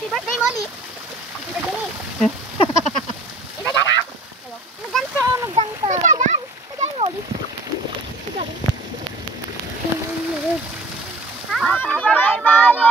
Happy birthday, Molly! Happy birthday! Nagana! Naganto! Nagalan! Nagalan, Molly! Nagalan! Happy birthday, Molly!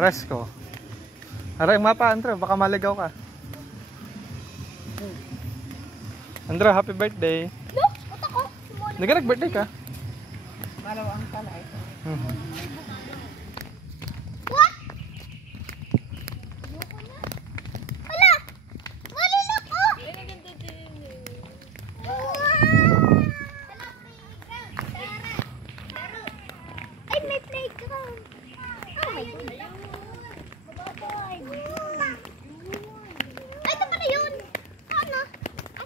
Fresco. Aray, mapa, Andrew. Baka maligaw ka. Andrew, happy birthday. No, ito ko. Nag-birthday ka? Malawang pala ito. What? Wala! Malilak ko! Ay, may playground. Ay, ito pala yun. Ano? Ay,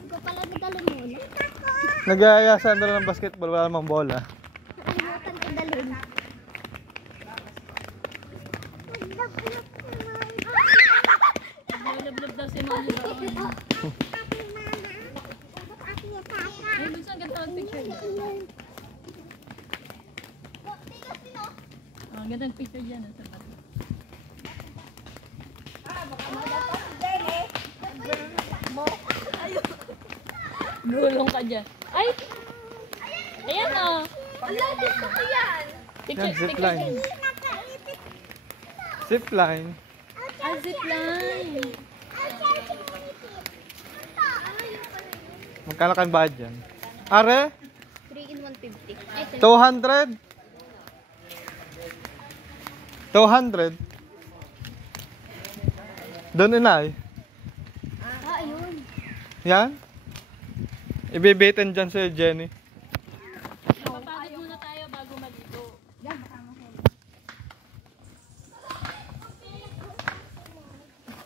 ito pala nadala muna. Nag-aaya sa Andrew ng basketball. Wala namang bola. Nakalimutan ko dalhin. Naglablab daw si Molly doon. Ay, gusto ang ganda ang picture niya. Ang ganda ang picture dyan. Sa pati. Gulong ka dyan. Ay! Ayan o! Ang lalaki ko yan. Yan, zipline. Zipline. Ah, zipline! Magkano kang bayad dyan? Are? 3 in 150. Ay, 200? 200? Doon inay. ayun. Yan? Ibibitin dyan si Jenny. Papagod muna tayo bago maligo.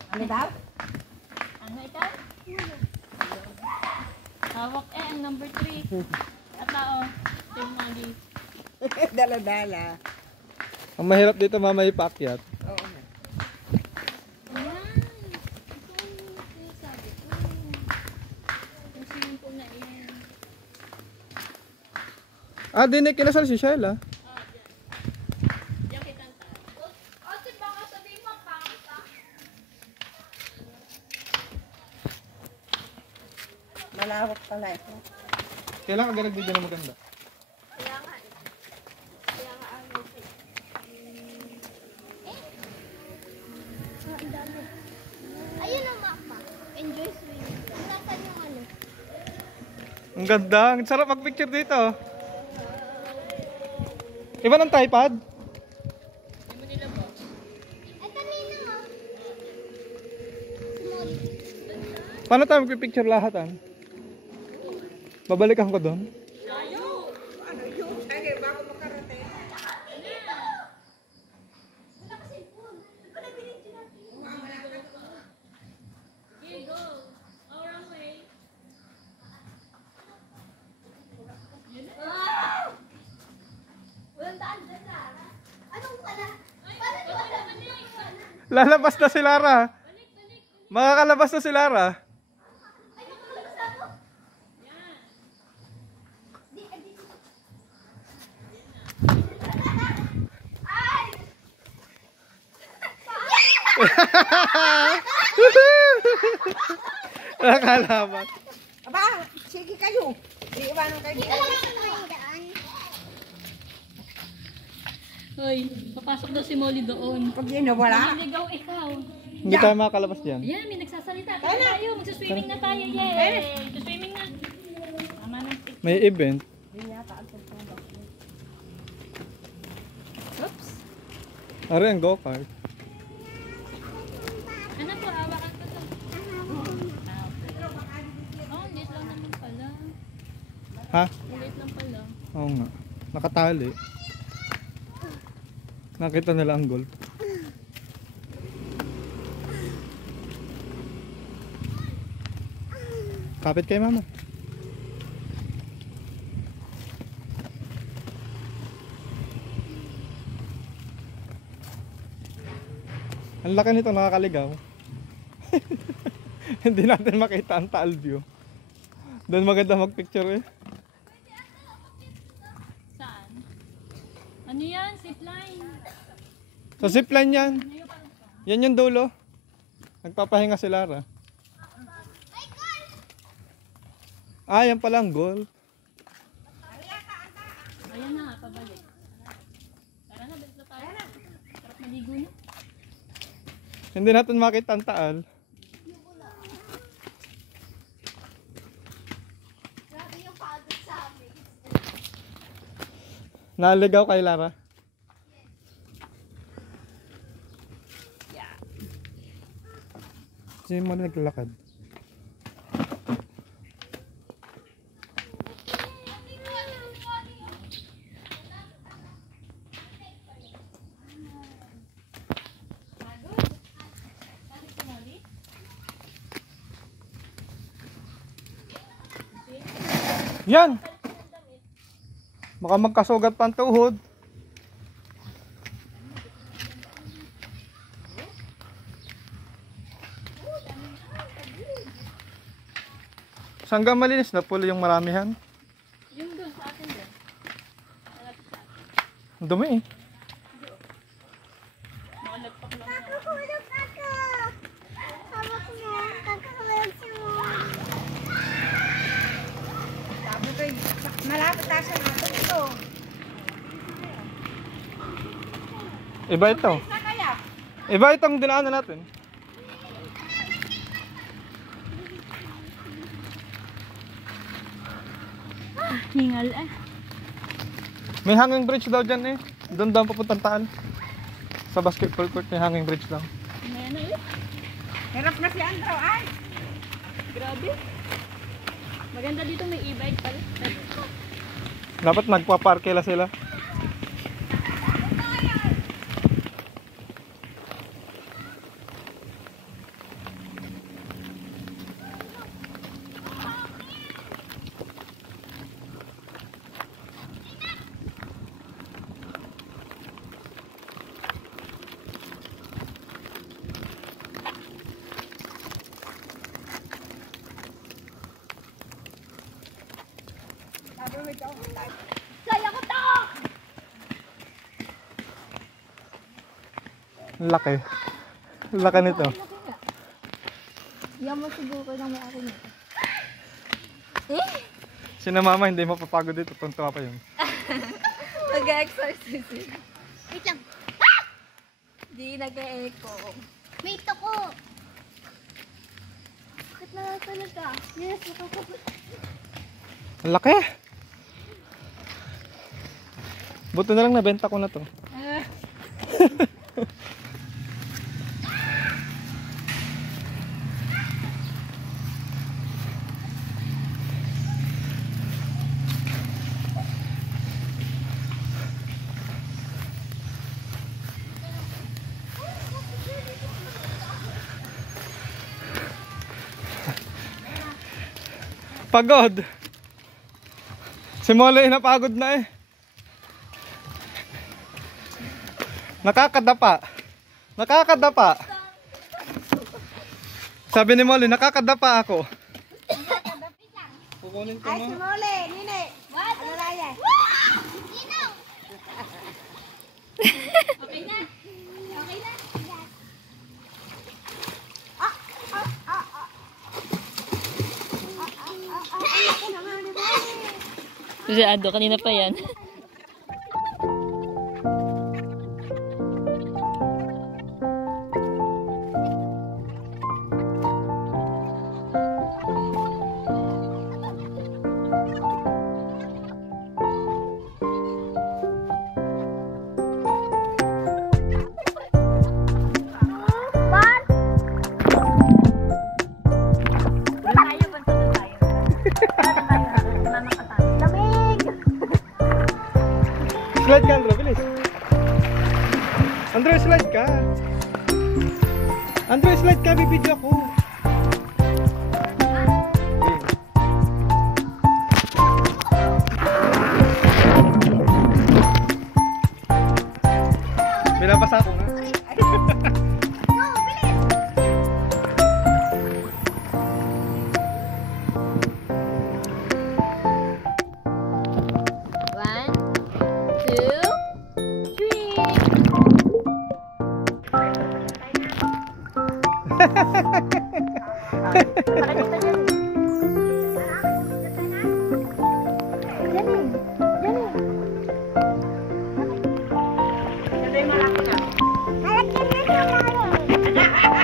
Ano daw? Ano ikaw? Hawak ang number 3. At tao, Team Molly. Dala-dala. Ang mahirap dito mamay paakyat. Oo. Ayan. Ito sabi ko. Yung swimming pool na yan. Ah, din eh, kinasal si Shella. Diyan kita ang taas. Ate, baka sabihin mo, pangit ah. Malawak pala ito. Kailan ka nag-video na maganda? Kaya nga eh. Kaya nga ano eh. Ah, ang dami. Ayun ang mapa. Enjoy swimming. Nasaan yung ano? Ang ganda. Ang sarap mag-picture dito. Iba ng tripod? Ay, kanina nga. Small. Paano tayo mag-picture lahat Babalikan ko doon. Ano yun? Ay, bago makarating. Here you go. Our way. Walang daan dyan na. Anong pala? Paano Balik, balik. Lalabas na si Lara. Makakalabas na si Lara. Ay, nakalabas ako. Ay! Nakakalaman. Aba, sige kayo. Iiwanan kayo. Dito lang ako yung daan. Hoy, papasok daw si Molly doon. Pag yun nawala. Naligaw ikaw. Hindi tayo makakalabas dyan. Ayan, may nagsasalita. Kaya tayo, magsaswimming na tayo. Yay! Magsaswimming na. Tama na. May event. Oops. Ari ang go-kart. Ano po, hawakan ko to. Ah, okay. Oh, lit lang naman pala. Ha? Lit lang pala. Oo nga. Nakatali. Nakita nila ang golf. Kapit kay mama. Ang laki nito, nakakaligaw. Hindi natin makita ang taal view. Doon maganda magpicture eh. Saan? Ano yan? Zipline. Sa zipline yan. Yan yung dulo. Nagpapahinga si Lara. Ah, yan pala ang goal. Ayan na, pabalik. Tara na, balik na tayo. Sarap maligo na. Hindi natin makita ang taal. Grabe yung pagod sa amin. Naligaw kay Lara. Sino mo na naglalakad? Yan! Baka magkasugat pa ang tuhod. Hanggang malinis na pool yung maramihan. Yung doon sa atin doon. Malapit sa atin. Ang dumi eh. Makalagpak lang. Kakahulog ako. Hawak mo. Kakahulog si mo. Sabi ko, malapit na sa natin ito. Iba ito. Na kaya? Iba itong dinaanan natin. Hingal eh. May hanging bridge daw dyan eh. Doon daw papuntang Taal. Sa basketball court may hanging bridge daw. Ayan na yun. Hirap na si Andrew, ay. Grabe. Maganda dito may e-bike pala. Dapat nagpaparke la sila. Sabi mo ito. Kaya Laki. Laki nito. Yan mo siguro lang may ako nito. Sina mama hindi mapapagod dito. Tuntua pa yun. Nag-exercise eh. Wait lang. Di nag-echo. May ito ko. Bakit na talaga? Yes, nakakapit. Ang laki. Buto na lang nabenta ko na to. Pagod. Si Molly napagod na eh. Nakakadapa. Nakakadapa. Sabi ni Molly, nakakadapa ako. Kukunin ko Ay, mo. si Mole, Nini. Ano na yan? Nino! Okay na? Okay na? Masyado, kanina pa yan. Slide ka, Andrew, bilis. Andrew, slide ka. Andrew, slide ka, bibidyo ko. Binabasa ko nga.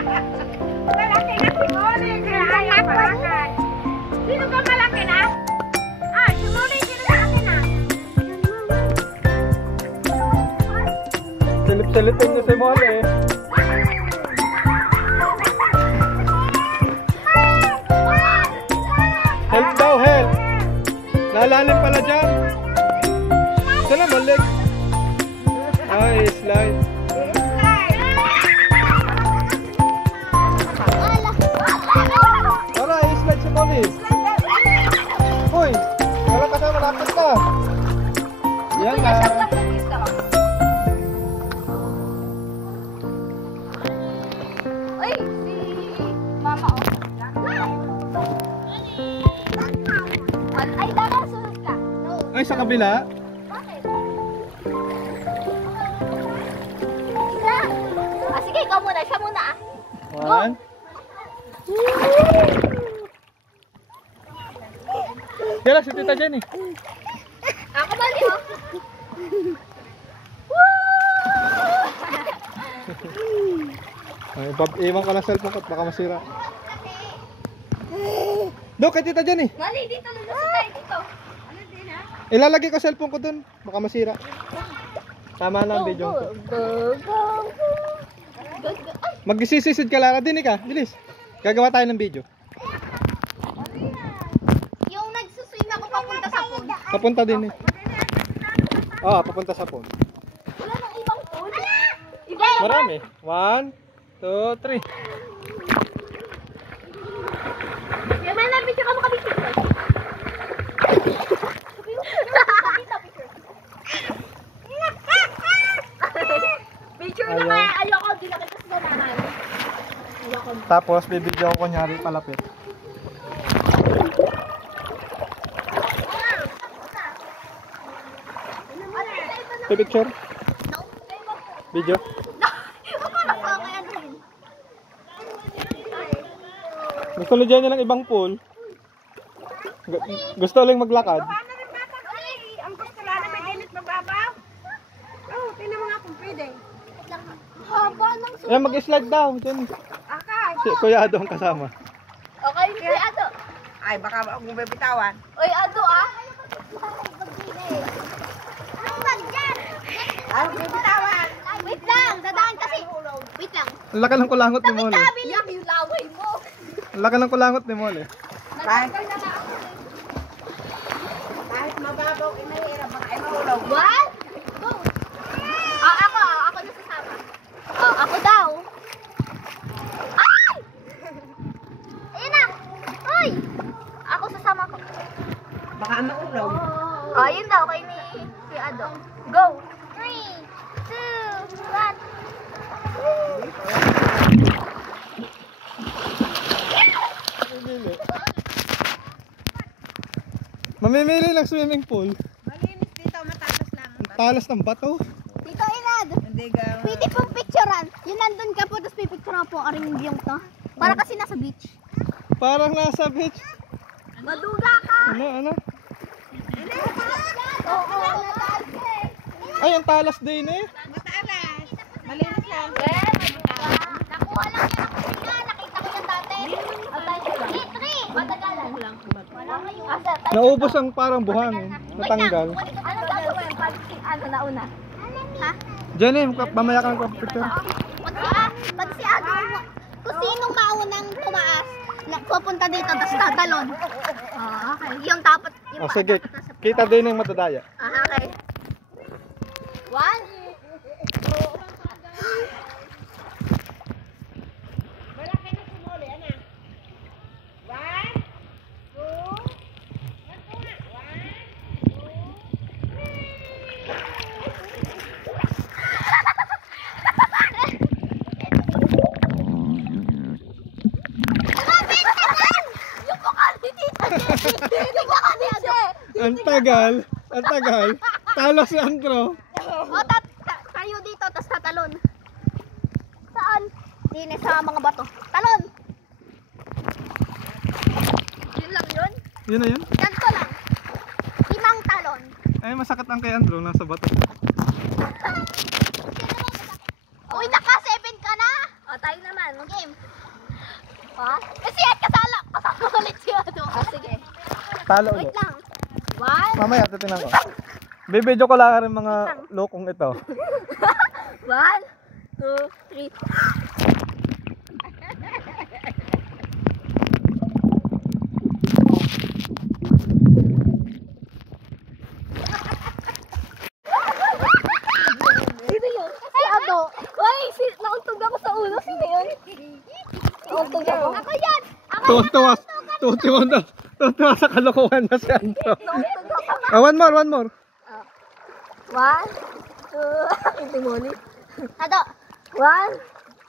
Malaki na si Mole, kaya ayaw malakan. Sino ba malaki na? Ah, si Mole, sino malaki na? Silip-silipin niyo si Molly. Help daw, help. Lalalim pala dyan. Sila, malik. Ay, slide. Tara, i-slide si Molly. Uy, wala ka na, malapit ka. Yan na. Uy, si Mama o. Ay, dapat sunod ka. No. Ay, sa kabila. Bakit? Isa. Ah, sige, ikaw muna. Siya muna ah. 1. Yan si Tita Jenny. Ako mali oh. Ay, iwan ko lang cellphone ko at baka masira. Doon kay Tita Jenny. Mali, dito. Lulusot tayo dito. Ilalagay ko cellphone ko dun. Baka masira. Tama na ang video ko. Go. Ay, Magsisisid ka, Lara. Dinig ka. Bilis. Gagawa tayo ng video. yung nagsuswim ako papunta sa pool. Papunta din eh. Oo, papunta sa phone. Wala nang ibang pool. Iba. Marami. 1, 2, 3. Yung may nabidyo ka mo kami picture. Picture na Ayaw. kaya ayoko. Di na kita sumamahan. Ayoko. Tapos, bibidyo ko kunyari palapit. Picture? Video? Gusto ni Jenny ng ibang pool. Gusto uling maglakad. Paano rin bata ko ang gusto lang na may init mababaw. Oh, tingnan mo nga kung pwede. Haba ng sulat. Ayan, mag-slide daw. Jenny. Akay. Si Kuya Ado ang kasama. Okay, si Ado. Ay, baka kung bibitawan. Oy, Ado ah. Ang bag dyan. Ay, bibitawan. Wait lang, dadaan kasi. Wait lang. Ang laki ng kulangot ni Mole. Tabi lang yung laway mo. Ang laki ng kulangot ni Mole. Kahit mababaw, inahirap, baka ay mahulog. What? Go. Ako na sasama. Ako daw. Ay! Ayun na. Uy! Ako sasama ko. Baka mahulog. Ayun daw, kay ni si Ado. Go! 3, 2, 1. Mamimili ng swimming pool. Malinis dito, matatas lang. Ang talas ng bato. Dito, Inad. Hindi ka. Pwede pong picturean. Yung nandun ka po, tapos pipicturean po ang ring view to. Para kasi nasa beach. Parang nasa beach. Maduga ka! Ano? Oo. Ay, ang talas din eh. Matalas. Malinis lang. Nakuha lang yan ako sila. Nakita ko yan dati. Matagalan. Wala kayong asa. Naubos ang parang buhangin. Natanggal. Anong gagawin? Ano nauna? Ha? Jenny, mamaya ka nagpapicture. Pag si Ado, kung sinong maunang tumaas, pupunta dito, tapos tatalon. Okay. Yung dapat, yung O sige, kita din yung matadaya. Okay. 1. Malaki na sumuli, anak. 1, 2, 1, 2. Ang tagal. Talas si Andro. O, tayo dito, tapos tatalon. Saan? Dine sa mga bato. Talon! Yun lang yun? Yun na yun. Ganito lang. 5 talon. Ay, masakit ang kay Andro. Nasa bato. Uy, naka 7 ka na! O, tayo naman. Game. Ha? Kasi yan, kasama ulit siya. Sige. Talo Wait ulit. lang. 1, Mamaya, titingnan ko. Bibidyo ko lang rin mga lokong ito. 1, 2, 3. Sino yun? Si Ado. Uy, nauntog ako sa ulo. Sino yun? Nauntog ako. Ako yan! Tuwa sa kalokohan na si Andro. Nauntog ako. One more. 1, 2, hindi mo ulit. Ado. 1,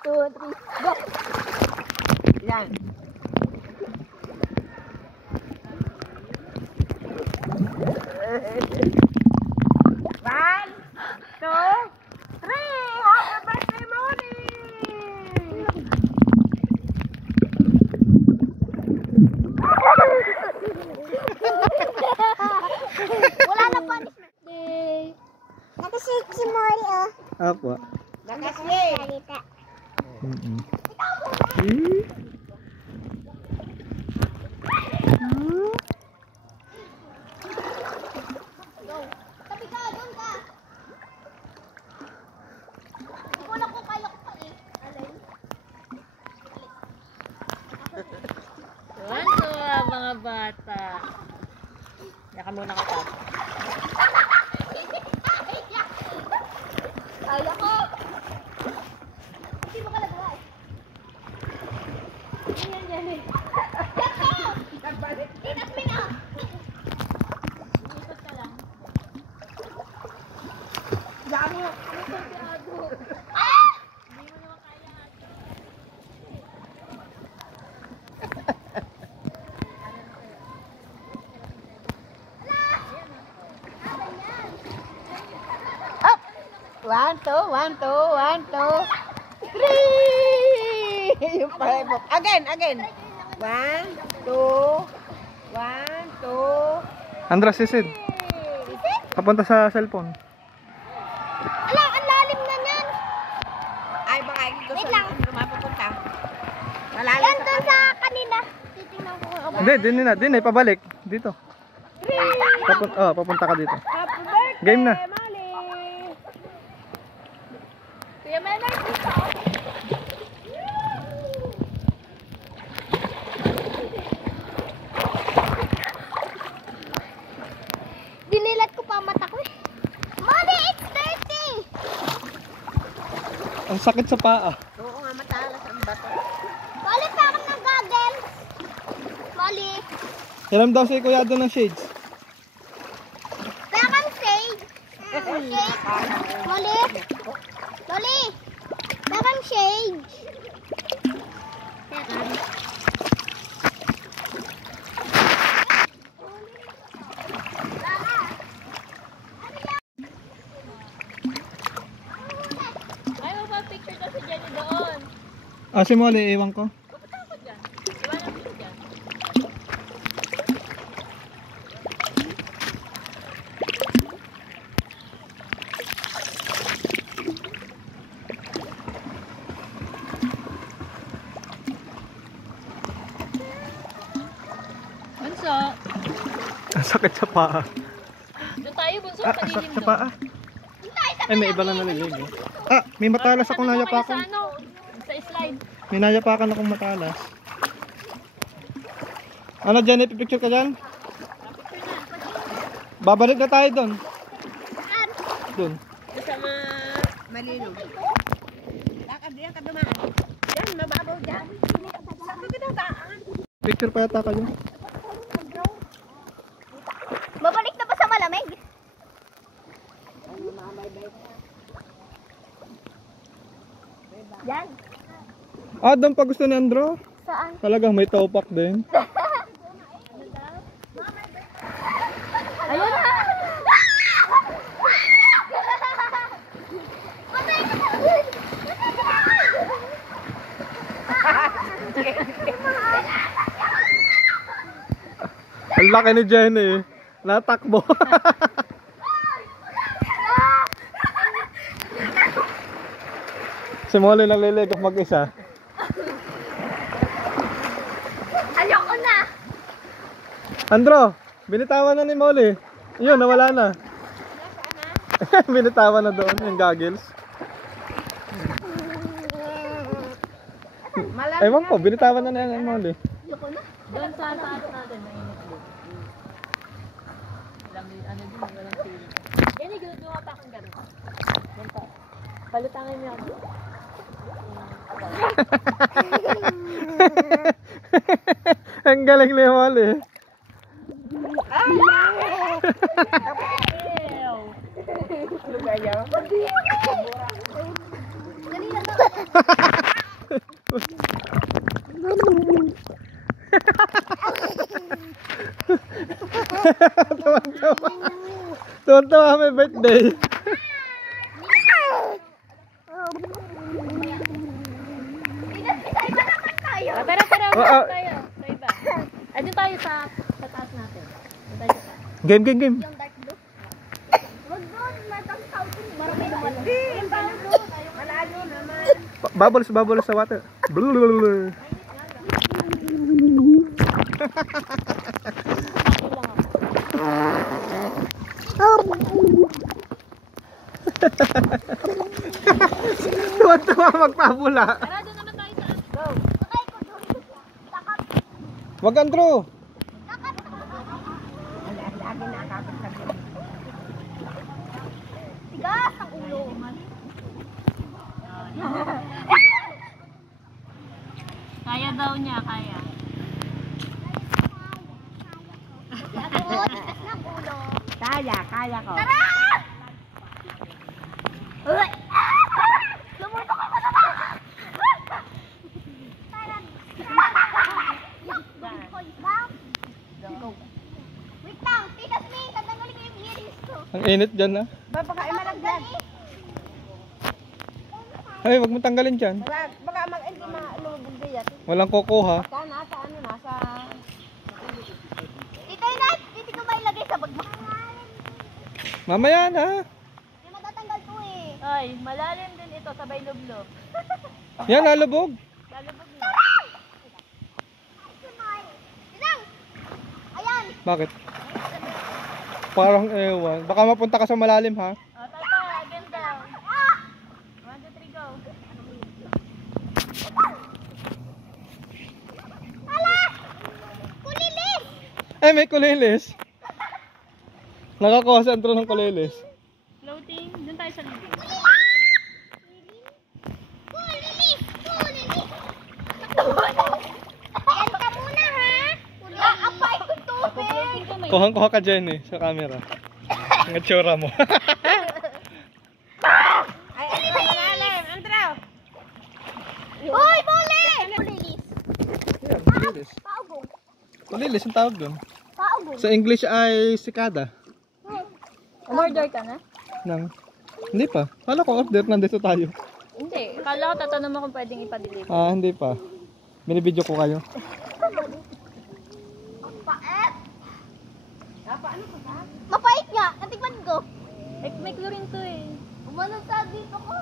2, 3, go! Yan. One, two, three. Happy birthday, Moni! Wala na punishment. Si Mori, oh. Apo. Nakasli. Tabi ka, doon ka. Hindi ko lang kung kaya ko pa eh. Alay. Tuwan-tuwa mga bata. Naka muna ka pa. Kaya ko. Hindi mo kalagay. Yan. Itas mo na. Ikot ka lang. Damo. Ah! Up. 1, 2, 1, 2, 1, 2, 3. Yung paibok. Again. 1, 2. 1, 2. Andra, sisid. Papunta sa cellphone. Ala, ang lalim na niyan. Ay, baka gusto Wait lang. mapupunta. Malalim Yan doon sa kanina. Titingnan ko kung Hindi, din eh, pabalik. Dito. Papunta ka dito. Happy birthday, Game na. Mali. Kuya Menard, dito. dinilat ko pa ang mata ko eh. Mommy, it's dirty! Ang sakit sa paa. Oo nga, matalas ang bato. Molly, pa ako ng goggles. Molly, Hiram daw si Kuya doon ng shades. pa kang shade. Shade. Molly, Molly, pa kang shade. Teka. Ay, magpa-picture daw si Jenny doon. Ah, si Molly, ewan ko. Pupunta ako dyan. Iwanan mo dyan. Bunso, Ang sakit sa paa. doon tayo, Bunso. Ang Palilim sakit sa doon. paa. Ay, may iba na naliligo. Ah, may matalas akong Sa nayapakan. ano? Sa slide. May nayapakan akong matalas. Ano dyan, ipipicture ka dyan? Babalik na tayo doon. Doon. Sa malino. Lakad yan, kadumaan. Yan, mababaw dyan. Sa kagandaan. Picture pa yata kayo. Babalik na ba sa malamig? Yan. Ah, doon pa gusto ni Andro. Saan? Talagang may topak din. Ayun na! Patay ka na! Ang laki ni Jenny. Natakbo. Si Molly naliligap mag-isa. Ayoko na! Andro, binitawan na ni Molly. Yun, nawala na. Binitawan na doon yung goggles. Ewan ko, binitawan na ni Molly. Ayoko na. Doon sa taas natin, mainit doon. Ano din, walang feeling. Jenny, gumawa pa akong gano'n. Doon pa. Palutangin mo ako. Ang galing ni Molly. Kanina to. Tuwan-tuwa may birthday. Isa-isa naman tayo. Tara, Oo. tayo. Sa iba. Doon tayo sa taas natin. Doon tayo sa taas. Game, game, game. Yung dark blue. Wag doon, matang thousand. Marami naman. Yung parang doon. Malayo naman. Bubbles, bubbles sa water. Blululul. Tuwan-tuwa magpabula. Tara, doon naman tayo sa ano. Patay ko doon. Takat. Wag Andro. Takat. Lagi nakakapit sa gilid. Tigas ang ulo. Kaya daw niya, kaya. Ako, tigas ng ulo. Kaya ko. Tara! Uy! Lumutok ako sa taas! Wait lang, tigas me! Tatanggalin ko yung earrings ko. Ang init dyan na. Baka malagyan. Ay, wag mo tanggalin dyan. Baka hindi malubog din Walang kukuha. Nasa ano, nasa... Tito Inay, hindi ko ba ilagay sa bag mo? Mamaya na. Hindi matatanggal to eh. Ay, malalim din ito, sabay lublob. Yan, lalubog. Lalubog na. Tinang! Ayan. Bakit? Parang ewan. Baka mapunta ka sa malalim ha. O, tata, again down. 1, 2, 3, go. Hala! Kulilis! Eh, may kulilis. Nakakuha sa antro ng kulilis. Floating, dun tayo sa libing. Kulilis! Kulilis! Ayan ka muna ha! Aapay ko tubig! Floating ka may. Kuhang-kuha ka dyan eh, sa camera. Ang itsura mo. Ay, malalim. Andrew! Hoy, bole! Kulilis! Yan, kulilis. Paugong. Kulilis ang tawag dun. Paugong. Sa English ay sikada. Umorder ka na? Hindi pa. Kala ko order, nandito tayo. Hindi. Kala ko tatanong mo kung pwedeng ipa-deliver. Ah, hindi pa. Binibidyo ko kayo. Paet! Mapait nga! Natikman ko. Eh, may chlorine to eh. Umanon sa dito ko.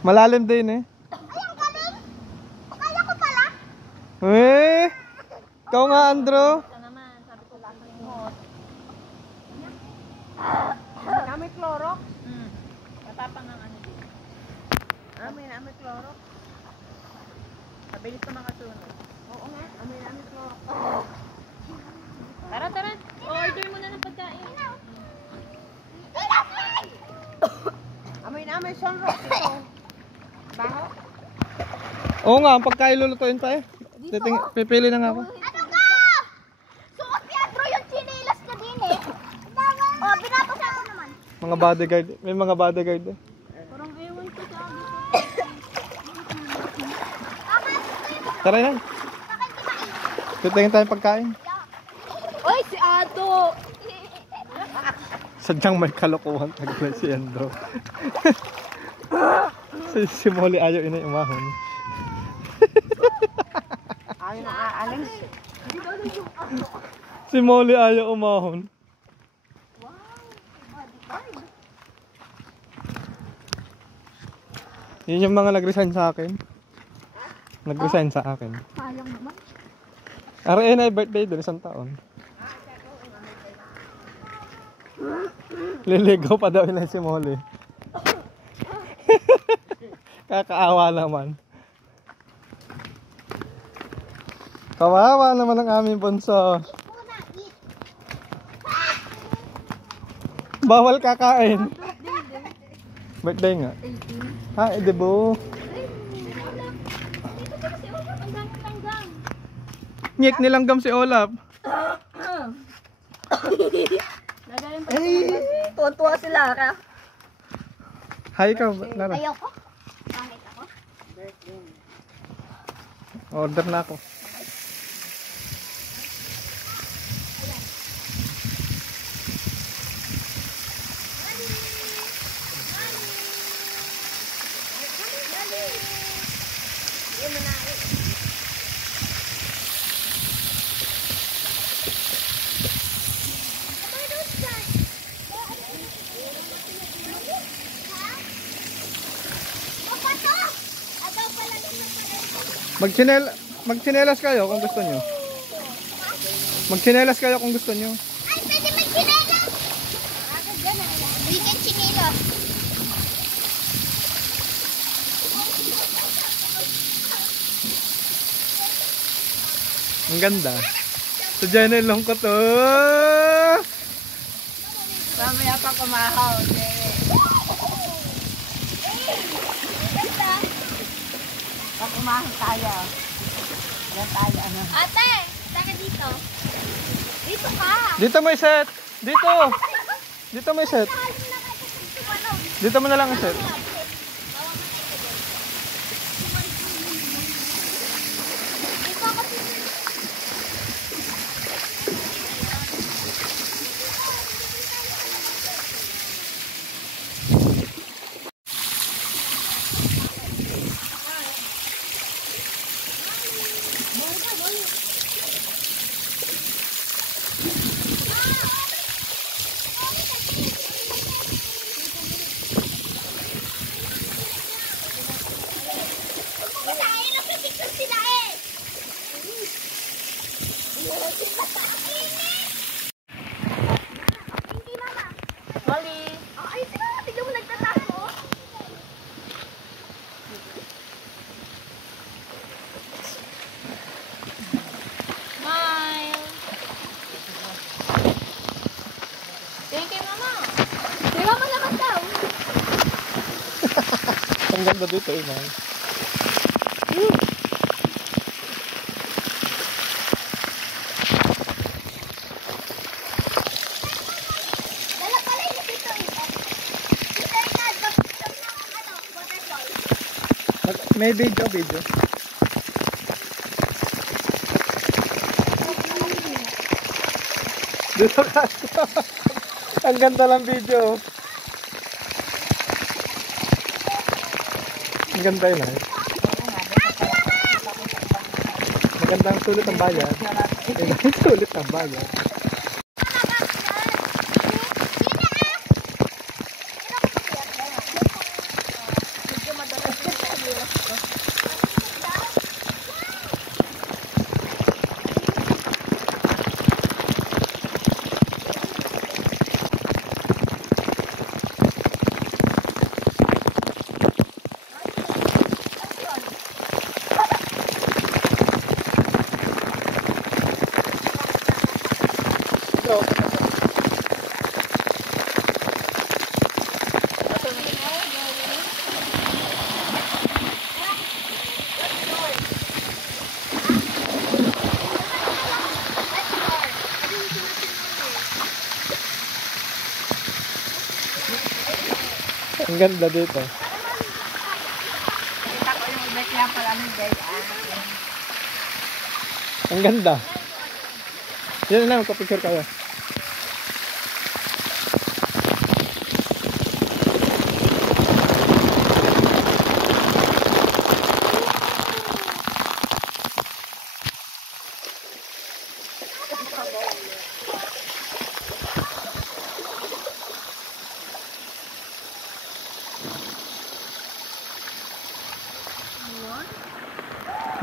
Malalim din eh. Ay, ang galing! Kaya ko pala. Eh! Ikaw nga, Andro. Ito naman, sabi ko lang limot. Kami Clorox. Matapang ang ano dito. Amin, amin Clorox. Mabilis ka makasunod. Oo nga, amin, amin Clorox. Tara, tara. Order muna ng pagkain. Amin, amin Sunrock. Ito. Baho. Oo nga, ang pagkain lulutuin pa eh. Pipili na nga ako. Ano ka? Suot ni Andrew yung chinilas ka din eh. Oh, binato sa ako naman. Mga bodyguard. May mga bodyguard eh. Parang ewan ko sa akin. Tara na. Bakit di mainit? Titingin tayo pagkain. Oy, si Ato! Sadyang may kalokohan talaga si Andro. si Molly ayaw inay umahon. Ayaw na aalis. Si Molly ayaw umahon. Yun yung mga nag-resign sa akin. Nag-resign sa akin. Sayang naman. RN ay birthday doon, 1 taon. Liligaw pa daw yun si Molly. Kakaawa naman. Kawawa naman ang aming bunso. Muna, eat. Bawal kakain. Birthday nga. Ha, edebo. Nyek nilanggam si Olaf. Lagayan pa ito. Tuwa sila ka. Hi ka, Lara. Ayoko. Bakit ako? Order na ako. Magchinelas kayo kung gusto nyo. Magchinelas kayo kung gusto nyo. Ay, pwede may chinelas! Weekend chinelas. Ang ganda. Sa Jenny lungkot oh. Mamaya pa kumahaw. Pag kumahaw tayo. Wala tayo ano. Ate, saka dito. Dito ka. Dito may set. Dito. Dito may set. Dito mo na lang ang set. Mali. Ay, tignan mo nagtatago. Smile. Thank you, Mama. Di ba mo naman daw? Ang ganda dito eh, man. Dala pala yung dito eh. Dito yung nagpapicture ng butterfly. May video. Dito ka. Ang ganda lang video. Ang ganda yun eh. Magandang sulit ang bayan. Magandang sulit ang bayan. Ang ganda dito. Ang ganda. Yan na, magka-picture kayo.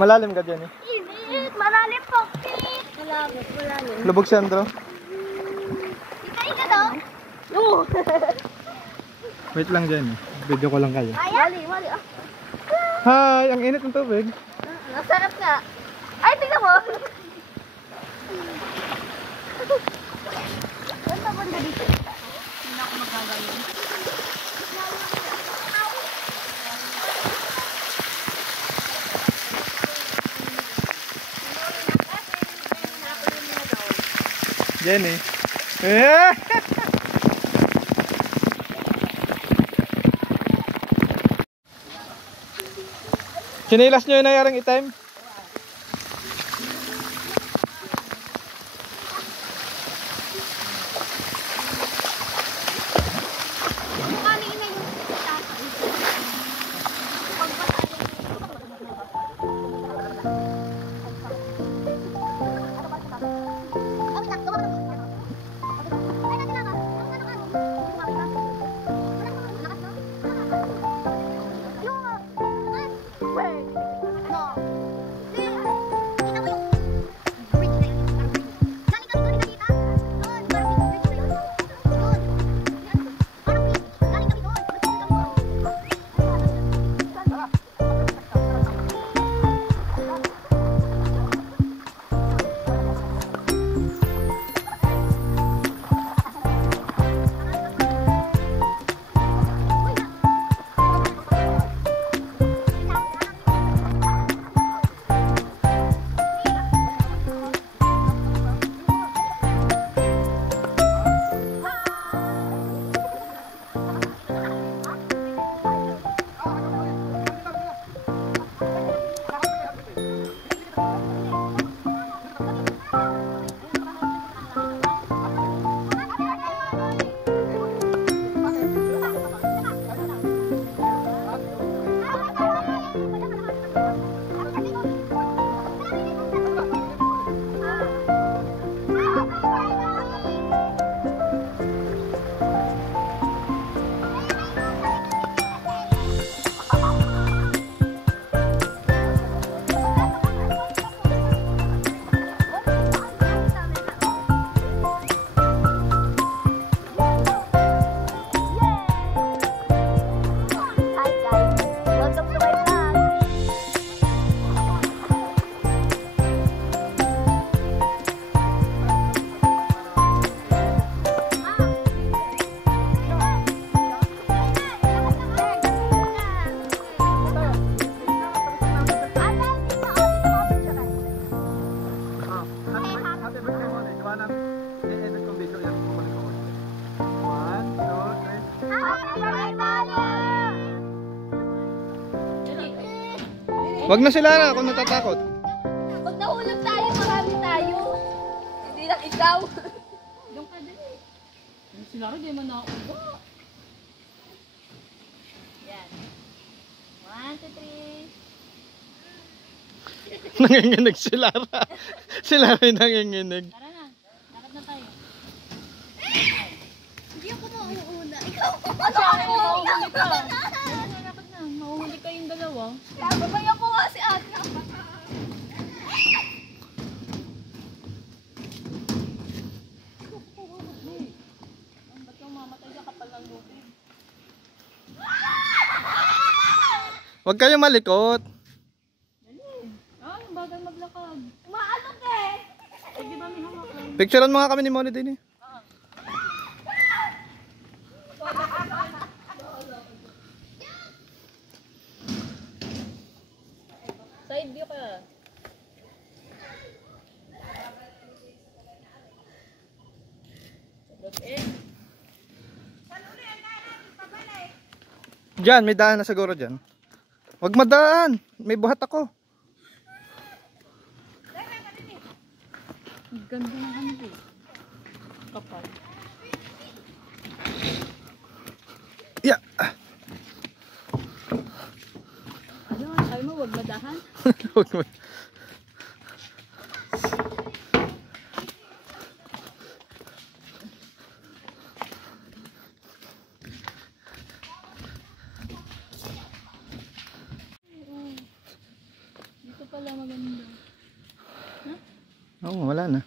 Malalim ka dyan eh. Init! Malalim po! Malalim. Lubog Sandro. Ikain ka to? Oo. Wait lang dyan eh. Video ko lang kayo. Mali. Hi! Ang init ng tubig. Nasarap nga. Ay, tingnan mo! Saan pa banda dito? Hindi ako magagawin. Jenny. Eh! Sinilas nyo yun na yarang itim? Kanina yung tatay. No. Wag na sila ako natatakot. Pag nahulog tayo, marami tayo. Hindi lang ikaw. Yung ka din eh. Yung sila rin, di man nakaubo. Yan. 1, 2, 3. Nanginginig si Lara. Si Lara yung nanginginig. Tara na. Lakad na tayo. Hindi ako mauuna. Ikaw ako. Mauhuli ka. Lakad na. Mauhuli kayong dalawa. Sabay ako nga si ate. Ba't yung mamatay ka kapal ng lupig? Huwag kayo malikot. Ah, yung bagal maglakad. Maalok eh. Eh, di ba may hawakan? Picturean mo nga kami ni Moni din eh. Side view ka. Diyan, may daan na siguro dyan. Huwag madaan. May buhat ako. Ang ganda ng handi. Kapal. Yeah. Ano? Sabi mo, huwag madahan. Huwag mo. Dito pala maganda. Oo, wala na.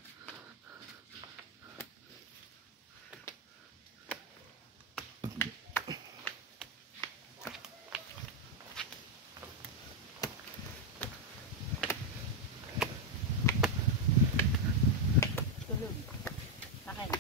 Tulog. Sakay.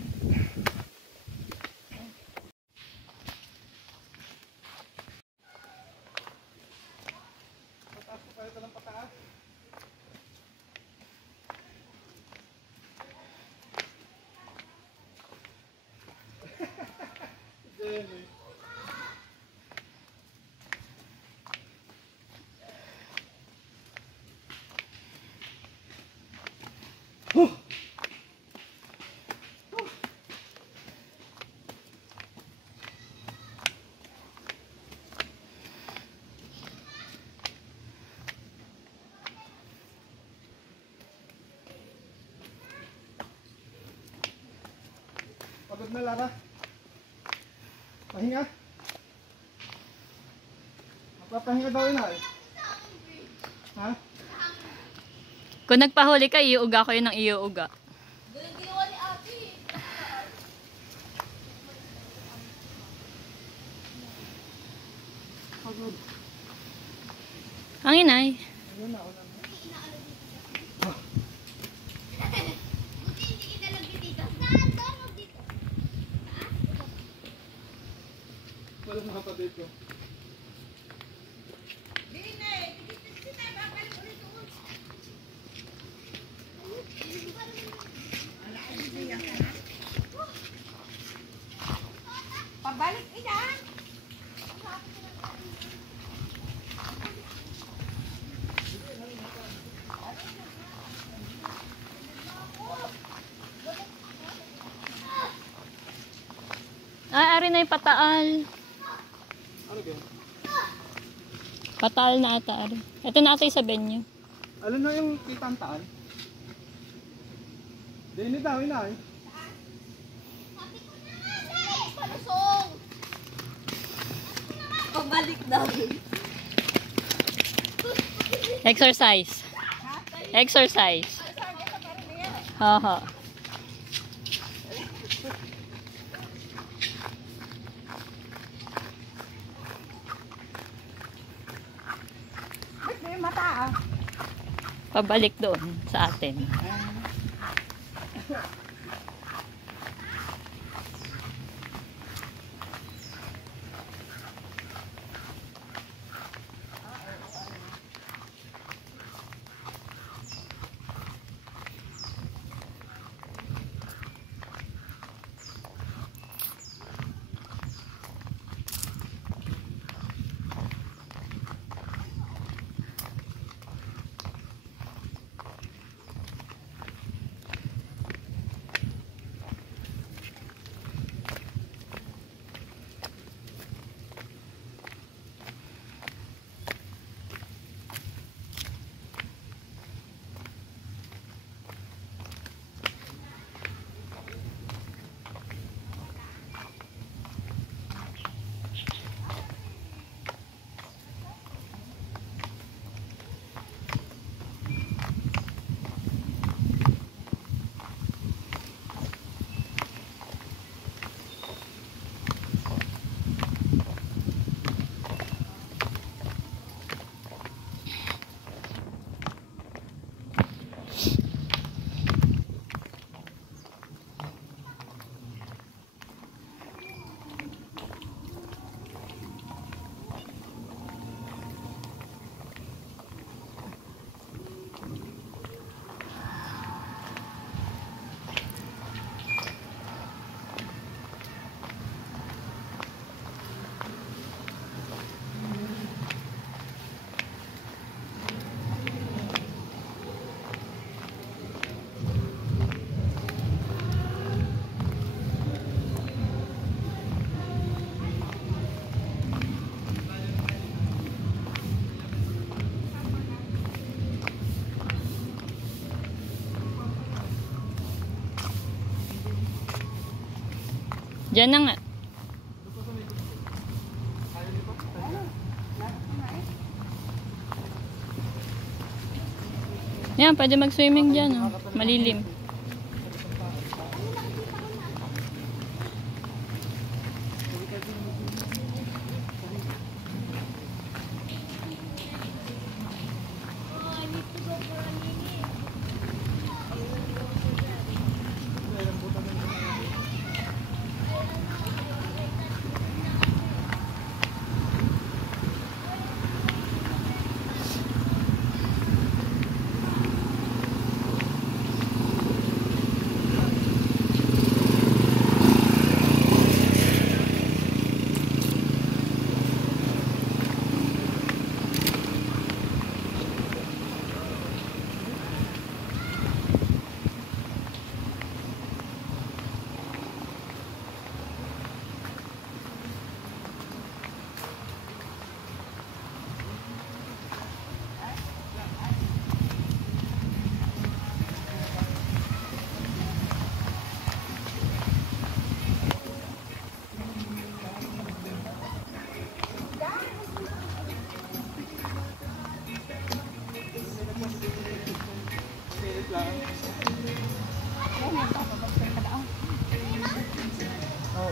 Pagod na, Lara. Pahinga. Magpapahinga daw yun ay. Ha? Kung nagpahuli ka, iuuga ko yun ng iuuga. Ginawa ni ate. Ang inay. Buti hindi kita lagi dito. Saan? Saan dito? Wala na pa dito. Pabalik ina. Ay, ari na yung pataal. Ano ba? Pataal na ata, ari. Ito na ata yung sa venue. Alam na yung titantaan? Dini daw, inay. Palusong. Pabalik daw. Exercise. Exercise. Haha. Ba't may mata ah? Pabalik doon sa atin. Diyan na nga. Yan, pwede mag-swimming dyan. Oh. Malilim. Oo.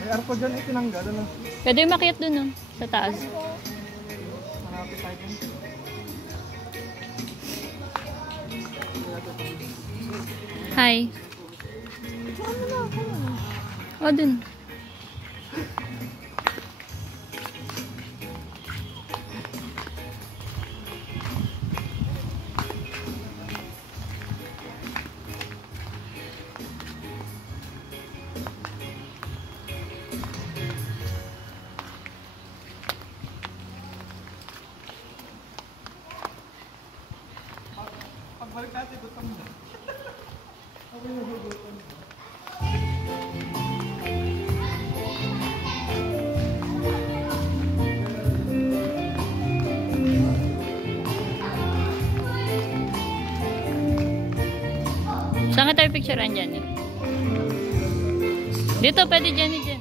May arko dyan itinanggal. Ano? Pwede umakyat dun, oh, sa taas. Malapit tayo dun. Hi. O, dun. Pagbalik natin, gutom na. Saan ka tayo picturean dyan? Dito, pwede dyan, dyan.